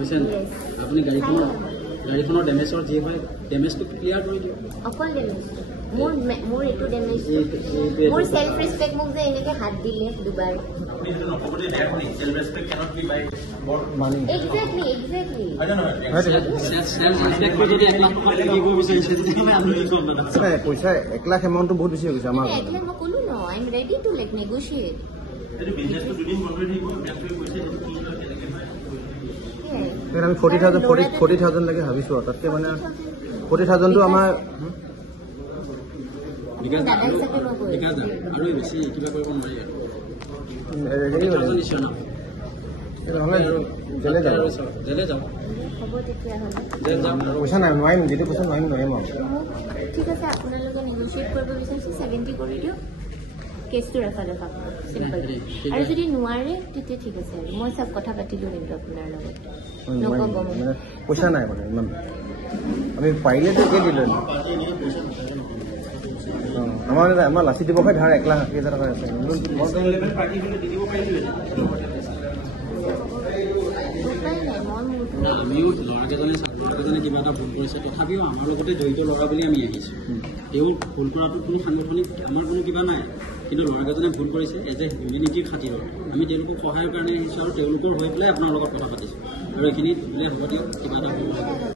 হৈছে না আপুনি গাড়ীখনৰ ডেমেজৰ যি হয় ডেমেজটো ক্লিয়াৰ কৰি দিয়ক অকল ডেমেজ মোৰ এইটো ডেমেজ মোৰ সেলফ ৰেসপেক্ট মোক যে এনেকে হাত দিলে দুবাৰ আপনি যদি নকবতে দেখনি self respect can't be by money exactly I don't know self respect যদি 1 লাখ টকা দিব বিচাৰিছে তেতিয়া আপুনি কি কৰিব দাদা পইচা 1 লাখ এমাউন্টটো বহুত বেছি হৈ গৈছে আমাৰ একলা মই কলো ন I am ready to like negotiate যদি বিজনেস তো দুদিন বন্ধ হৈ থাকিব ব্যক্তিয়ে কৈছে যে কি হয় কেনেকে হয় আমি 40,000 লাগে ভাবিছো তাতকে মানে 40,000 টো আমাৰ বিকাশ আৰু বেছি কিবা কৰিব নোৱাৰি জেলে যাওঁ হ'ব তেতিয়াহ'লে পইচা নাই নোৱাৰিম যিটো পইচা নোৱাৰিম ঠিক আছে আপোনালোকে নেগোশিয়েট কৰিব বিচাৰিছে 70 কৰি দিয়ক কেছটো ৰেফাৰ দেখাব চিম্পল আৰু যদি নোৱাৰে তেতিয়া ঠিক আছে মই সব কথা পাতিলো কিন্তু আপোনাৰ লগত নকব মানে পইচা নাই মানে ইমান আমি পাৰিলে তো কে দিলো আমাৰ লাচি দিবকে ধাৰ 1,80,000 টকা আছে পাৰ্টি হলে দিব পাৰিলে আমিও ল'ৰাকেইজনে কিবা এটা ভুল কৰিছে তথাপিও আমাৰ লগতে জড়িত ল'ৰা বুলি আমি আহিছোঁ তেওঁ ভুল কৰাটো কোনো সাংগঠনিক আমাৰ কোনো কিবা নাই কিন্তু ল'ৰাকেইজনে ভুল কৰিছে এজ এ হিউমেনিটিৰ খাতিৰত আমি তেওঁলোকক সহায়ৰ কাৰণে আহিছোঁ আৰু তেওঁলোকৰ হৈ পেলাই আপোনাৰ লগত কথা পাতিছোঁ আৰু এইখিনি বোলে হ'ব দিয়ক কিবা এটা